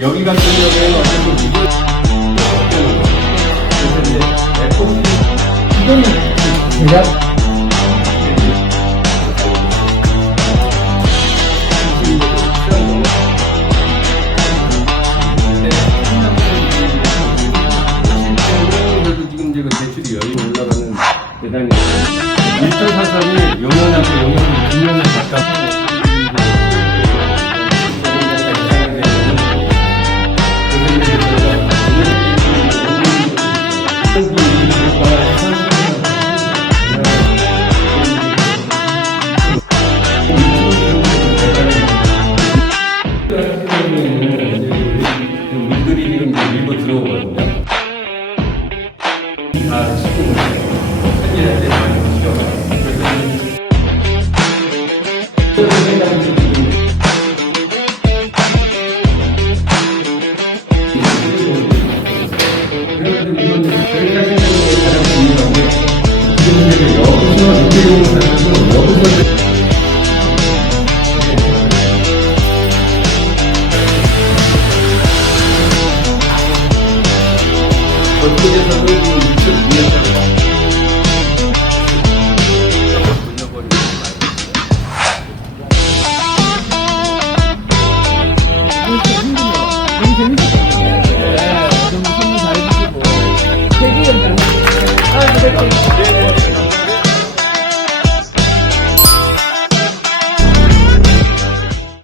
여기 같은 경우에는 어쨌든 미국 그래서 이제 애플 이거는 제가 지금 제가 대출이 열이 올라가는 대단히 일절 사선이 영원하고 영원히 2년을 가깝 지금 이제 밀고 들어오거든요. 다 시공을 해요. 현재할 때 많이 지어가요. 여기서 가지고 여기서 돌려버리고 너무 재밌었어요. 너무 선물 잘해주시고. 되게 감사합니다. 아, 그래.